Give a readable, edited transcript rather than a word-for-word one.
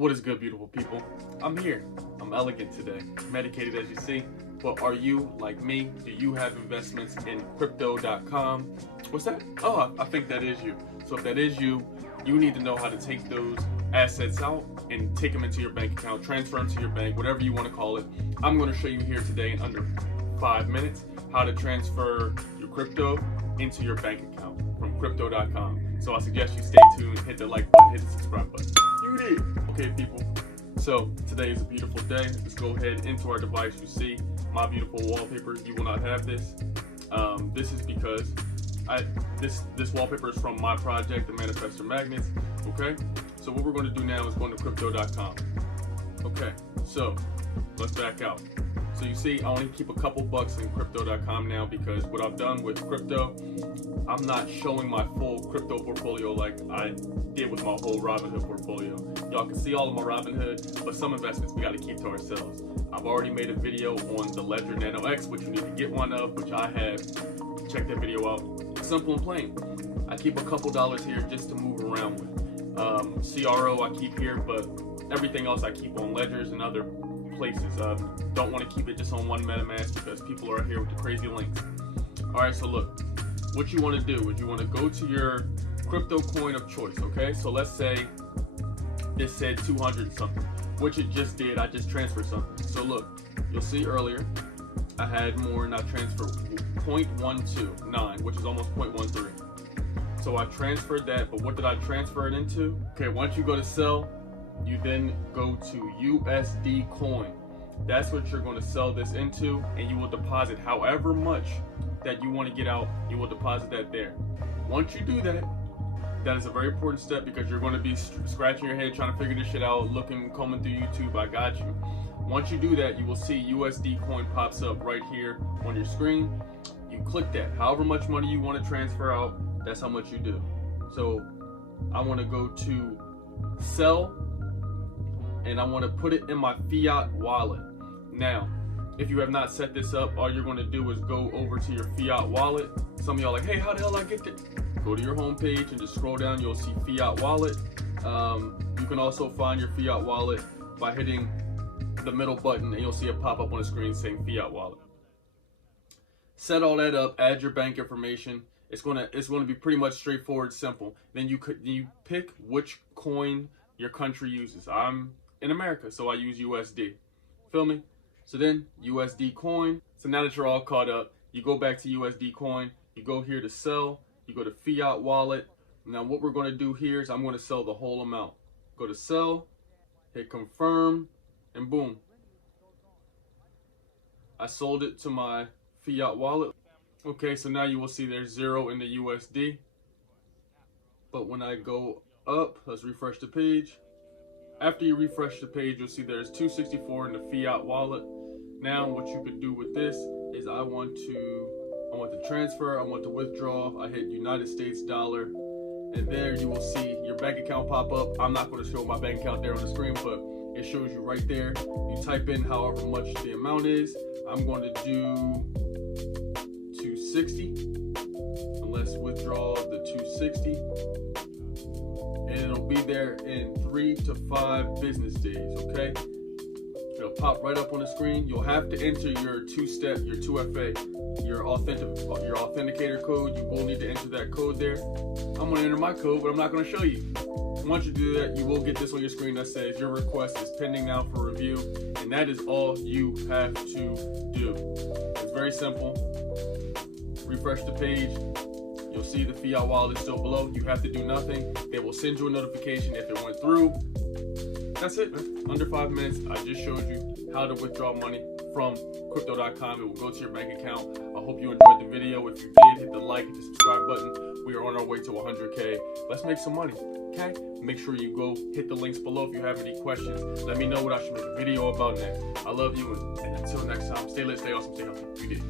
What is good, beautiful people? I'm here. I'm elegant today, medicated as you see. But are you like me? Do you have investments in crypto.com? What's that? Oh, I think that is you. So if that is you, you need to know how to take those assets out and take them into your bank account, transfer them to your bank, whatever you want to call it. I'm going to show you here today in under 5 minutes how to transfer your crypto into your bank account from crypto.com. So I suggest you stay tuned, hit the like button, hit the subscribe button. You did. Okay, people. So today is a beautiful day. Let's go ahead into our device. You see my beautiful wallpaper. You will not have this. This is because this wallpaper is from my project, the Manifestor Magnets. Okay. So what we're going to do now is go to crypto.com. Okay. So let's back out. So you see, I only keep a couple bucks in crypto.com now because what I've done with crypto, I'm not showing my full crypto portfolio like I did with my whole Robinhood portfolio. Y'all can see all of my Robinhood, but some investments we got to keep to ourselves. I've already made a video on the Ledger Nano X, which you need to get one of, which I have. Check that video out. Simple and plain. I keep a couple dollars here just to move around with. CRO I keep here, but everything else I keep on ledgers and other places. Don't want to keep it just on one MetaMask because people are here with the crazy links. Alright, so look, what you want to do is you want to go to your crypto coin of choice, okay? So let's say this said 200 something, which it just did. I just transferred something. So look, you'll see earlier I had more and I transferred 0.129, which is almost 0.13. So I transferred that, but what did I transfer it into? Okay, once you go to sell, you then go to USD coin. That's what you're going to sell this into, and you will deposit however much that you want to get out. You will deposit that there. Once you do that, that is a very important step because you're going to be scratching your head trying to figure this shit out, combing through YouTube. I got you. Once you do that, you will see USD coin pops up right here on your screen. You click that. However much money you want to transfer out, that's how much you do. So I want to go to sell, and I want to put it in my fiat wallet. Now, if you have not set this up, all you're going to do is go over to your fiat wallet. Some of y'all are like, hey, how the hell I get it? Go to your home page and just scroll down. You'll see fiat wallet. You can also find your fiat wallet by hitting the middle button, and you'll see it pop up on the screen saying fiat wallet. Set all that up. Add your bank information. It's gonna be pretty much straightforward, simple. Then you pick which coin your country uses. I'm in America, so I use USD. Feel me? So then USD coin. So now that you're all caught up, you go back to USD coin. You go here to sell. You go to fiat wallet. Now what we're going to do here is I'm going to sell the whole amount. Go to sell, hit confirm, and boom. I sold it to my fiat wallet. Okay, so now you will see there's 0 in the USD. But when I go up, let's refresh the page. After you refresh the page, you'll see there's 264 in the fiat wallet. Now what you could do with this is I want to transfer, I want to withdraw. I hit United States dollar, and there you will see your bank account pop up. I'm not going to show my bank account there on the screen, but it shows you right there. You type in however much the amount is. I'm going to do 260, and let's withdraw the 260, and it'll be there in 3 to 5 business days. Okay, it'll pop right up on the screen. You'll have to enter your two-step, your 2FA, your authenticator code. You will need to enter that code there. I'm going to enter my code, but I'm not going to show you. Once you do that, you will get this on your screen that says your request is pending now for review, and that is all you have to do. It's very simple. Refresh the page. You'll see the fiat wallet is still below. You have to do nothing. They will send you a notification if it went through. That's it, man. Under 5 minutes, I just showed you how to withdraw money from crypto.com. It will go to your bank account. I hope you enjoyed the video. If you did, hit the like, hit the subscribe button. We are on our way to 100K. Let's make some money, okay? Make sure you go hit the links below if you have any questions. Let me know what I should make a video about next. I love you, and until next time, stay lit, stay awesome, stay healthy. You did.